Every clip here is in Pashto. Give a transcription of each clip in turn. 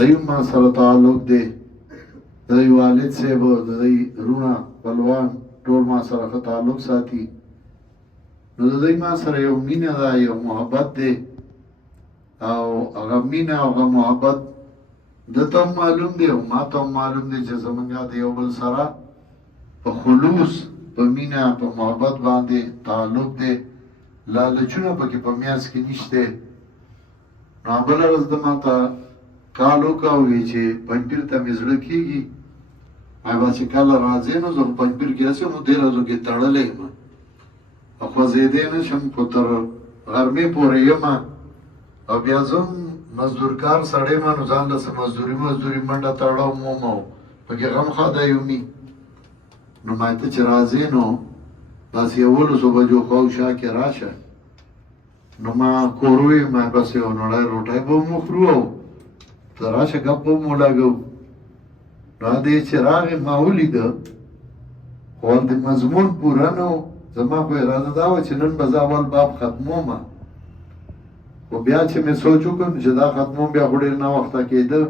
دایو ما سره تعلق دی د دوی والد صاحب د دوی رونه خپلوان ټول ما سره ښه تعلق ساتي نو د دوی ما سره یو مینه ده یو محبت دی او هغه مینه او هغه محبت دته هم معلوم دی او ما ته هم معلوم دی چې زمونږ د یو بل سره په خلوص په مینه په محبت باندې تعلق دی لالچونه پکې په میاس کې نشته نو بله ورځ د ما ته کال وکړی چې پنجپیر ته مې زړه کېږي هغه چې کله راځې نو زه په پنجپیر کې هسې نو دې ورځو کې تړلی یم او خوځېدی نه شم خو تر غرمې پورې یم او بیا زه هم مزدورکار سړی یم نو ځان له څه مزدوري منډه تړم وم او پکې غمخوا دی یومي نو ما ته چې راځې نو داسې 11 بجو خواوشا کې راشه نو ما کور ویم بس یو نړۍ روټۍ به مو خورو او ته راشه ګپ به مو لګو نو دې چې راغې ما ولیده خو د مضمون پوره نه و زما خو اراده دا وه چې نن به زه اول باب ختموم خو بیا چې مې سوچ وکړم چې دا ختموم بیا خو ډېر ناوخته کېده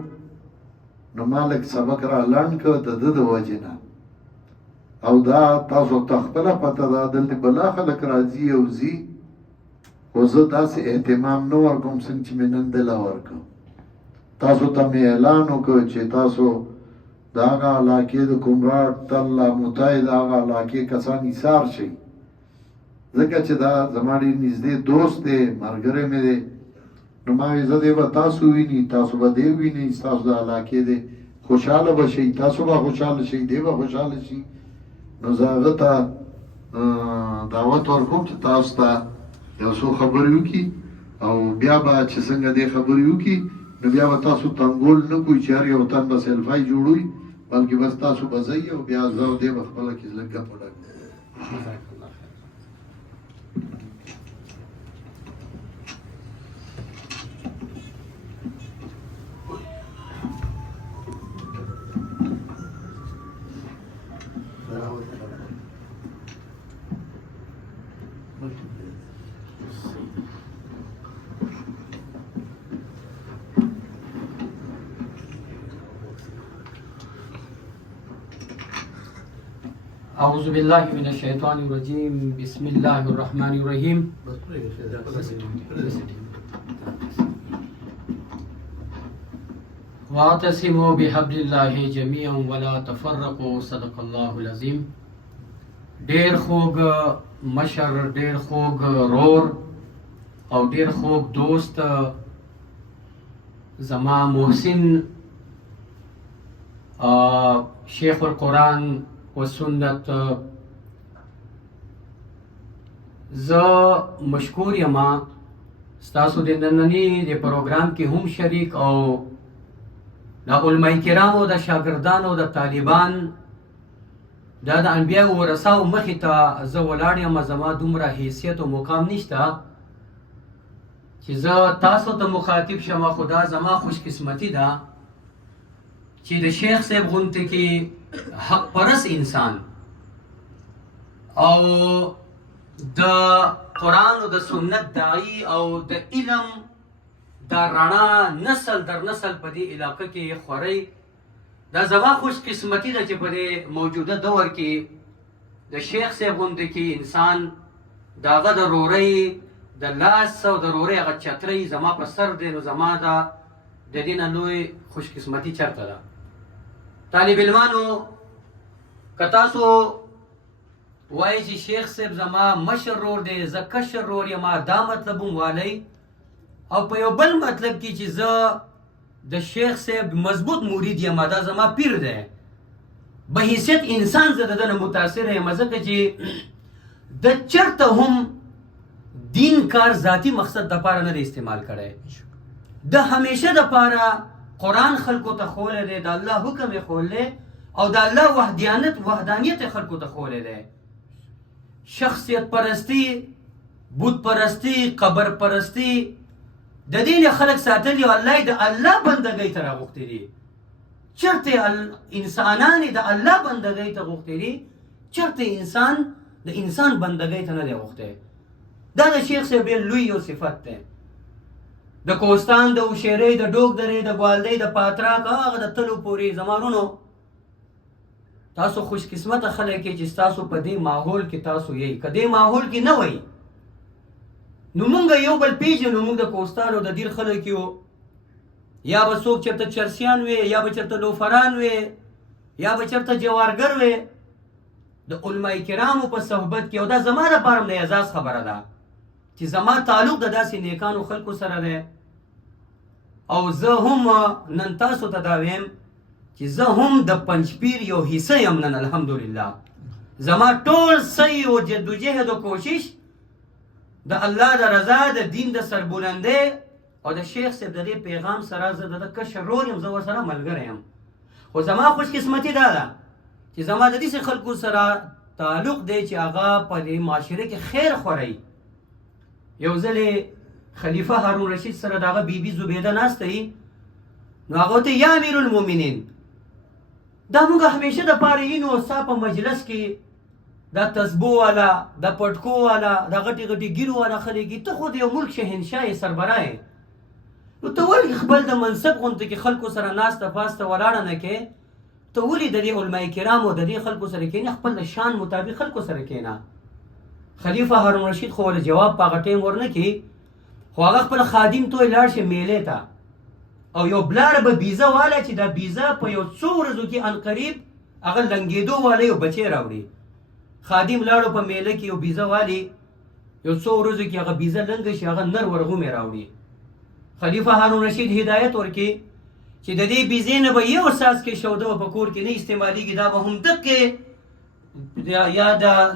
نو ما لږ سبق را لنډ کړ د ده د وجې نه او دا تاسو ته خپله پته ده دلته بلا خلک راځي او ځي خو زه داسې اهتمام نه ورکوم څنګه چې مې نن دله ورکړم تاسو ته مې اعلان وکړ چې تاسو د هغه علاقې د کمراټ تله متای د هغه علاقې کسان ایثار شئ ځکه چې دا زما ډېر نږدې دوست دی ملګری مې دی نو ما ویل زه دی به تاسو ویني تاسو به دی وینئ ستاسو د علاقې دی خوشحاله به شئ تاسو به خوشحاله شئ دی به خوشحاله شي نو زه هغه ته دعوت ورکوم چې تاسو ته یو څو خبرې وکړي او بیا به چې څنګه دې خبرې وکړي نو بیا به تاسو تنګول نه کوئ چې هر یو تن به سیلفای جوړوي بلکې بس تاسو به ځئ او بیا زه او دې به خپله کې لږ ګپ وډک أعوذ بالله من الشيطان الرجيم بسم الله الرحمن الرحيم واعتصموا بحبل الله جميعا ولا تفرقوا صدق الله العظيم ډیر خوږ مشر ډیر خوږ رور او ډیر خوږ دوست زما محسن شیخ القرآن و سنت زه مشکور یم ستاسو د ننني د پروګرام کې هم شریک او د علماء کرامو د شاګردانو د طالبان دا د انبیاء ورثاو مخې ته زه ولاړ یم زما دومره حیثیت او مقام نشته چې زه تاسو ته مخاطب شم خو دا زما خوش قسمتي ده چې د شیخ صاحب غونته کې حق پرس انسان او د قرآن او د سنت داعی او د علم دا رڼا نسل در نسل په دې علاقه کې خوري دا زما خوش قسمتي ده چې په دې موجوده دور کې د شیخ صاحب غونډه کې انسان د هغه د رورۍ د لاس او د رورۍ هغه چترۍ زما په سر دی نو زما د دې نه لوی خوش قسمتي چېرته ده طالب علمانو که تاسو وایئ چې شیخ صاحب زما مشر رور دی زه کشر رور یم دا مطلب هم والی او په یو بل مطلب کې چې زه د شیخ صاحب مضبوط مرید یم دا زما پیر دی به حیثیت انسان زه د ده نه متاثره یم ځکه چې د چېرته هم دین کار ذاتي مقصد دپاره نه دی استعمال کړی د همیشه دپاره قرآن خلکو ته ښوولی دی د الله حکم یې ښوولی او د الله وحدانیت یې خلکو ته ښوولی دی شخصیت پرستی بت پرستی قبر پرستی د دې نه خلک ساتلي او الله یې د الله بندګۍ ته راغوښتي دي چېرته انسانان یې د الله بندګۍ ته غوښتي دي چېرته انسان د انسان بندګۍ ته نه دی غوښتی دا د شیخ صاحب لوی یو صفت دی د کوستان د اوشیرۍ د ډوک درې د ګوالدۍ د پاتراک هغه د تلو پورې زمانونو تاسو خوش قسمته خلک چې ستاسو په دې ماحول کې تاسو یې که دې ماحول کې نه وئ نو مونږ یو بل پیژنو. مونږ د کوستان او د دیر خلک یو، یا به څوک چېرته چرسیان وي، یا به چېرته لوفران وي، یا به چېرته جوارګر وي. د علما کرامو په صحبت کې، او دا زما دپاره هم د اعزاز خبره ده چې زما تعلق د داسې نیکانو خلکو سره دی، او زه هم نن تاسو ته دا ویم چې زه هم د پنجپیر یو حصه یم نن الحمدلله. زما ټول سعی او جدوجهد او کوشش د الله د رضا، د دین د سربلندۍ او د شیخ صاحب د دې پیغام سره زه د کشر رور یم، زه ورسره ملګری یم. خو زما خوش قسمتي دا ده چې زما د داسې خلکو سره تعلق دی چې هغه په دې معاشره کې خیر خوروي. یو ځل خلیفه هارون رشید سره د هغه بیبي زبیده ناسته وي، نو هغه ورته یا امیر المؤمنین دا موږ همیشه دپاره وینو ستا په مجلس کې دا تسبو والا، دا پټکو والا، دا غټې غټې ګیرو والا خلک دي، ته خو د یو ملک شهنشاه یې، سربراه یې، نو ته ولې خپل د منصب غونته کې خلکو سره ناسته پاسته ولاړه نه کې؟ ته ولې د دې علما کرامو د دې خلکو سره کښېنې؟ خپل د شان مطابق خلکو سره کښېنه. خلیفه هارون رشید خو ولې جواب په هغه ټایم ورنه کړي، خو هغه خپل خادم ته ویې لاړ شي میلې ته، او یو بلاړه به بیزه واله چې دا بیزه په یو څو ورځو کې عنقریب هغه لنګېدو والی یو بچی راوړي. خادم لاړو په میله کې یو بیزه والی، یو څو ورځو کې هغه بیزه لنګه شي، هغه نر ورغومې راوړي. خلیفه هارون رشید هدایت ورکړي چې د دې بیزې نه به یو څاڅکی شوده په کور کې نه استعمالېږي، دا به هم دقې یا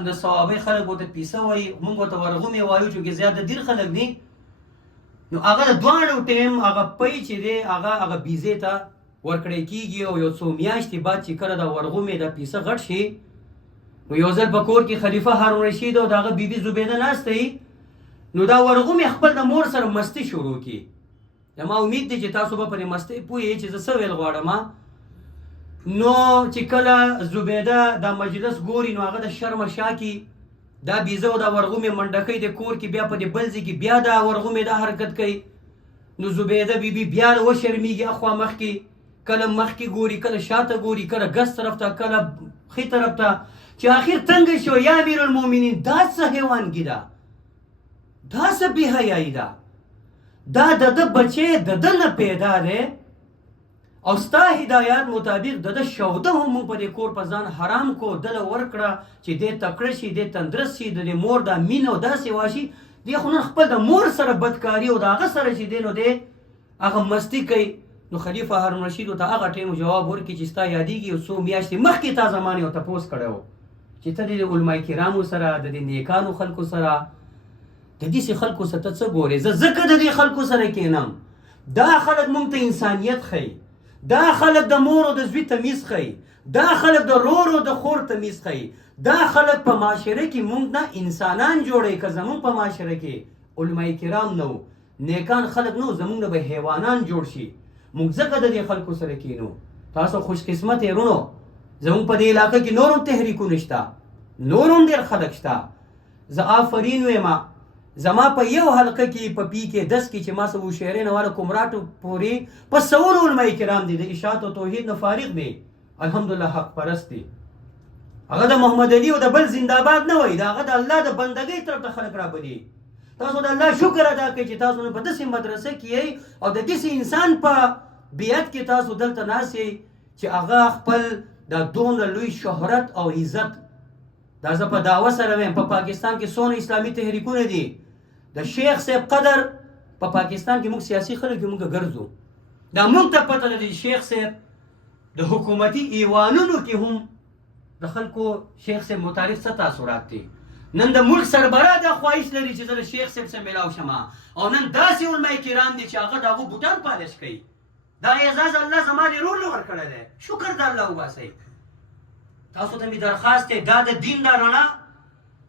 د صوابۍ خلک ورته پیسه وایي، موږ ورته ورغومې وایو چونکې زیات د دیر خلک دي. نو هغه د دواړو ټایم هغه پی چې دی هغه بیزې ته ورکړی کېږي، او یو څو میاشتې بعد چې کله د ورغومې د پیسه غټ شي، نو یو ځل په کور کې خلیفه هارون رشید او د هغه بیبي زبیده ناسته وي، نو دا ورغومې خپل د مور سره مستي شروع کړي. زما امید دی چې تاسو به پرې مستۍ پوهیږئ چې زه څه ویل غواړم. نو چې کله زبیده دا مجلس ګوري، نو هغه د شرمه شاکي دا بیزه او دا ورغومې منډه کوي د کور کې، بیا په دې بل ځای کې بیا دا ورغومې دا حرکت کوي. نو زبیده بیبي بیا وشرمېږي، اخوا مخکې، کله مخکې ګوري، کله شاته ګوري، کله ګس طرف ته، کله ښي طرف ته، چې آخر تنګه شو. یا امیر المؤمنین دا څه حیوانګي ده، دا څه بې حیایي ده، دا د ده بچی د ده نه پیدا دی، او ستا هدایات مطابق د ده شوده هم موږ په دې کور په ځان حرام کو، دله ورکړه چې دی تکړه شي، دی تندرست شي، د دې مور دا مینه او داسې واشي. دی خو نن خپل د مور سره بدکاري او د هغه سره چې دی نو دی هغه مستي کوي. نو خلیفه هارون رشید ورته هغه ټایم جواب ورکړي چې ستا یادېږي یو څو میاشتې مخکې تا زمانې یو تپوس کړی و چې ته د علما کرامو سره، د دې نیکانو خلکو سره، د داسې خلکو سره ته څه ګورې؟ زه ځکه د دې خلکو سره کښېنم، دا خلک موږ ته انسانیت ښیي، دا خلک د مور او د زوی تمیز ښیي، دا خلک د رور او د خور تمیز ښیي، دا خلک په معاشره کې موږ نه انسانان جوړوي. که زموږ په معاشره کې علما کرام نه وو، نیکان خلک نه وو، زموږ نه به حیوانان جوړ شي. موږ ځکه د دې خلکو سره کښېنو. تاسو خوش قسمت یې رونو، زموږ په دې علاقه کې نور هم تحریکونه شته، نور هم ډېر خلک شته. زه آفرین ویم زما په یو حلقه کې په پی کې 10 کې چې ما سه وشیرې نه والا کومراټو پورې په سوال علما کرام دي د اشاعت او توحید نه فارغ دي، الحمدلله حق پرست دي. هغه د محمد علي او د بل زنده‌باد نه وای، دا هغه د الله د بندګۍ طرف ته خلک رابلي. تاسو د الله شکر ادا کړئ چې تاسو په داسې مدرسه کې یې او د داسې انسان په بیعت کې تاسو دلته ناست یې چې هغه خپل د دومره لوی شهرت او عزت، دا زه په دعوه سره ویم، په پاکستان کې څونه اسلامي تحریکونه دي، د شیخ صاحب قدر په پاکستان کې موږ سیاسي خلک موږ ګرځو، دا موږ ته پته ده د شیخ صاحب د حکومتي ایوانونو کې هم د خلکو شیخ صاحب متعارف څه تاثرات دي. نن د ملک سربراه دا خواهش لري چې زه د شیخ صاحب سره میلاو شم، او نن داسې علما کرام دي چې هغه د هغو بوټان پالش کوي. دا اعزاز الله زما د رور ورکړی دی، شکر د الله وباسئ. تاسو ته مې درخواست دی، دا د دین دا رڼا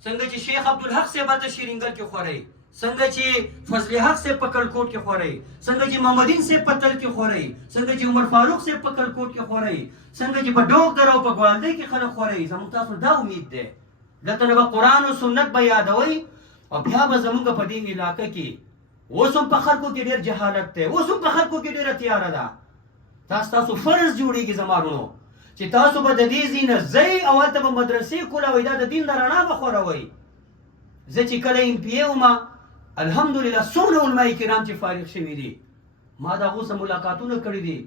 څنګه چې شیخ عبدالحق صاحب هلته شیرینګل کې خورئ، څنګه چې فضل حق صاحب په کلکوټ کې خورئ، څنګه چې محمدین صاحب په تل کې خورئ، څنګه چې عمر فاروق صاحب په کلکوټ کې خورئ، څنګه چې په ډوک در او په ګوالدۍ کې خلک خورئ. زموږ تاسو دا امید دی دلته نه به قرآن او سنت به یادوئ، او بیا به زموږ په دې علاقه کې اوس هم په خلکو کې ډېر جهالت دی، اوس هم په خلکو کې ډېره تیاره ده. تاسو فرض جوړېږي زما وروڼو چې تاسو به د دې ځای نه ځئ او هلته به مدرسې کولاوئ، دا د دین د رڼا به خوروئ. زه چې کله ایم پی ای وم الحمدلله څومره علماء کرام چې فارغ شوي دي ما د هغو سره ملاقاتونه کړي دي.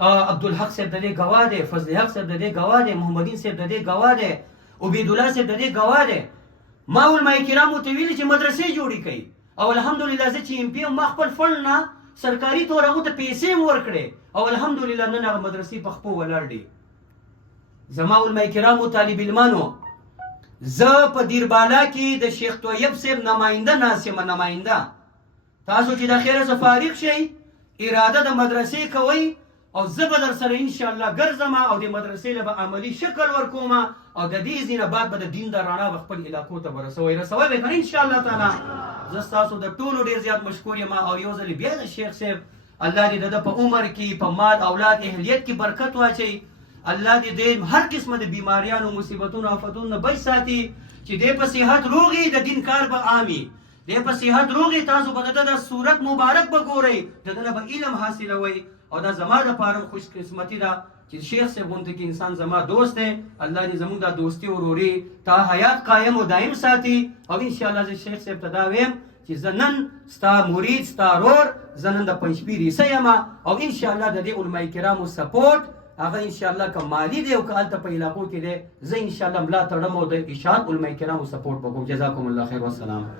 عبدالحق صاحب د دې ګواه دی، فضل حق صاحب د دې ګواه دی، محمدین صاحب د دې ګواه دی، عبیدالله صاحب د دې ګواه دی. ما علماء کرامو ته ویلي چې مدرسې جوړې کړئ او الحمدلله زه چې ایم پی یم ما خپل فنډ نه سرکاري طور هغو ته پیسې هم ورکړې او الحمدلله نن هغه مدرسې په خپو ولاړ دي. زما علماء کرامو طالب علمانو، زه په دیربالا کې د شیخ طیب صاحب نماینده ناست یم. نماینده تاسو چې د خیره څه فارغ شئ اراده د مدرسې کوئ او زه به در سره انشاءالله ګرځم او د مدرسې له به عملي شکل ورکوم او د دې ځای نه بعد به د دین د رڼا به خپل علاقو ته به رسوئ به که انشاءالله تعالی. زه ستاسو د ټولو ډېر زیات مشکور یم او یو ځلې بیا د شیخ صاحب الله دې د ده په عمر کې په مال اولاد اهلیت کې برکت واچوي. الله دې د هر قسمه د بیماریانو مصیبتونو آفتونو نه بچ ساتي چې دې په صحت روغي د دین کار به عامي، دې په صحت روغي تاسو به د ده د صورت مبارک به ګورئ، د ده نه به علم حاصلوئ او دا زما دپاره خوش قسمتي ده چې شیخ صاحب غونته کې انسان زما دوست دی. الله دې زموږ دا دوستي وروري تا حیات قایم و دایم ساتي او انشاءالله زه شیخ صاحب ته دا ویم چې زه نن ستا مرید ستا رور زه نن د پنجپیر عیسی یم او انشاءالله د دې علماء کرامو سپورټ هغه انشاءالله که مالی دی او که هلته په علاقو کې دی زه انشاءالله ملا تړم او د اشاعت علماء کرامو سپورټ به کوم. جزاکم الله خیر والسلام.